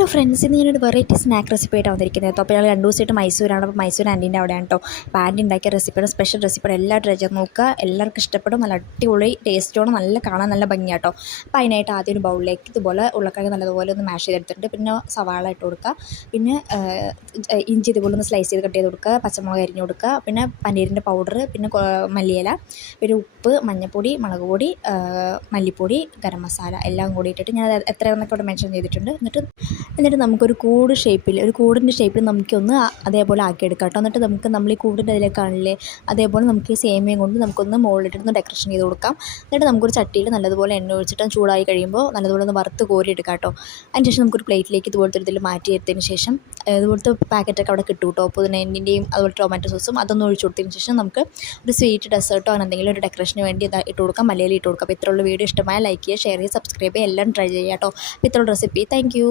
Hello friends, ഇന്ന് ഞാനൊരു variety snack recipe ആയിട്ട് വന്നിരിക്കുന്നത് കേട്ടോ. അപ്പോൾ ഞങ്ങൾ 2 ദിവസമായിട്ട് മൈസൂരാണ്. അപ്പോൾ മൈസൂർ ആൻറ്റീൻ്റെ അവിടെയാണ് കേട്ടോ. അപ്പോൾ ആൻറ്റി ഉണ്ടാക്കിയ റെസിപ്പിയുടെ സ്പെഷ്യൽ റെസിപ്പിയുടെ എല്ലാം ട്രൈ ചെയ്ത് നോക്കുക. എല്ലാവർക്കും ഇഷ്ടപ്പെടും. നല്ല അടിപൊളി ടേസ്റ്റോടെ നല്ല കാണാൻ നല്ല ഭംഗിയാട്ടോ. അപ്പോൾ അതിനായിട്ട് ആദ്യം ഒരു ബൗളിലേക്ക് ഇതുപോലെ ഉരുളക്കിഴങ്ങ് നല്ലതുപോലെ ഒന്ന് മാഷ് ചെയ്തെടുത്തിട്ടുണ്ട്. പിന്നെ സവാള ഇട്ട് കൊടുക്കുക. പിന്നെ ഇഞ്ചി ഇതുപോലെ ഒന്ന് സ്ലൈസ് ചെയ്ത് കട്ട് ചെയ്ത് കൊടുക്കുക. പച്ചമുളക് അരിഞ്ഞ് കൊടുക്കുക. പിന്നെ പനീരിൻ്റെ പൗഡർ, പിന്നെ മല്ലിയില, പിന്നെ ഉപ്പ്, മഞ്ഞൾപ്പൊടി, മുളക് പൊടി, മല്ലിപ്പൊടി, ഗരം മസാല എല്ലാം കൂടി ഇട്ടിട്ട് ഞാൻ എത്രയാണെന്നൊക്കെ അവിടെ മെൻഷൻ ചെയ്തിട്ടുണ്ട്. എന്നിട്ട് നമുക്കൊരു കൂടിൻ്റെ ഷേപ്പിൽ നമുക്കൊന്ന് അതേപോലെ ആക്കിയെടുക്കാം കേട്ടോ. എന്നിട്ട് നമ്മൾ ഈ കൂടിൻ്റെ അതിലേക്ക് കാണില്ലേ, അതേപോലെ നമുക്ക് ഈ സേമിയയും കൊണ്ട് നമുക്കൊന്ന് മുകളിലിട്ടൊന്ന് ഡെക്കറേഷൻ ചെയ്ത് കൊടുക്കാം. എന്നിട്ട് നമുക്കൊരു ചട്ടിയിൽ നല്ലതുപോലെ എണ്ണ ഒഴിച്ചിട്ട് ചൂടായി കഴിയുമ്പോൾ നല്ലതുപോലെ ഒന്ന് വറുത്ത് കോരി എടുക്കാം കേട്ടോ. അതിനുശേഷം നമുക്കൊരു പ്ലേറ്റിലേക്ക് ഇതുപോലത്തെ ഇതിൽ മാറ്റിയെടുത്തതിന് ശേഷം ഇതുപോലത്തെ പാക്കറ്റൊക്കെ അവിടെ കിട്ടും കേട്ടോ. പുതിനേൻ്റെയും അതുപോലെ ടൊമാറ്റോ സോസും അതൊന്നും ഒഴിച്ച് കൊടുത്തതിന് ശേഷം നമുക്ക് ഒരു സ്വീറ്റ് ഡെസേർട്ടോ അങ്ങനെ എന്തെങ്കിലും ഒരു ഡെക്കറേഷന് വേണ്ടി ഇട്ട് കൊടുക്കാം, മലയാളി ഇട്ട് കൊടുക്കാം. അപ്പോൾ ഇത്രയുള്ള വീഡിയോ ഇഷ്ടമായ ലൈക്ക് ചെയ്യുക, ഷെയർ ചെയ്യുക, സബ്സ്ക്രൈബ് ചെയ്യുക, എല്ലാം ട്രൈ ചെയ്യുക കേട്ടോ. അപ്പോൾ ഇത്രയുള്ള റെസിപ്പി. Thank you.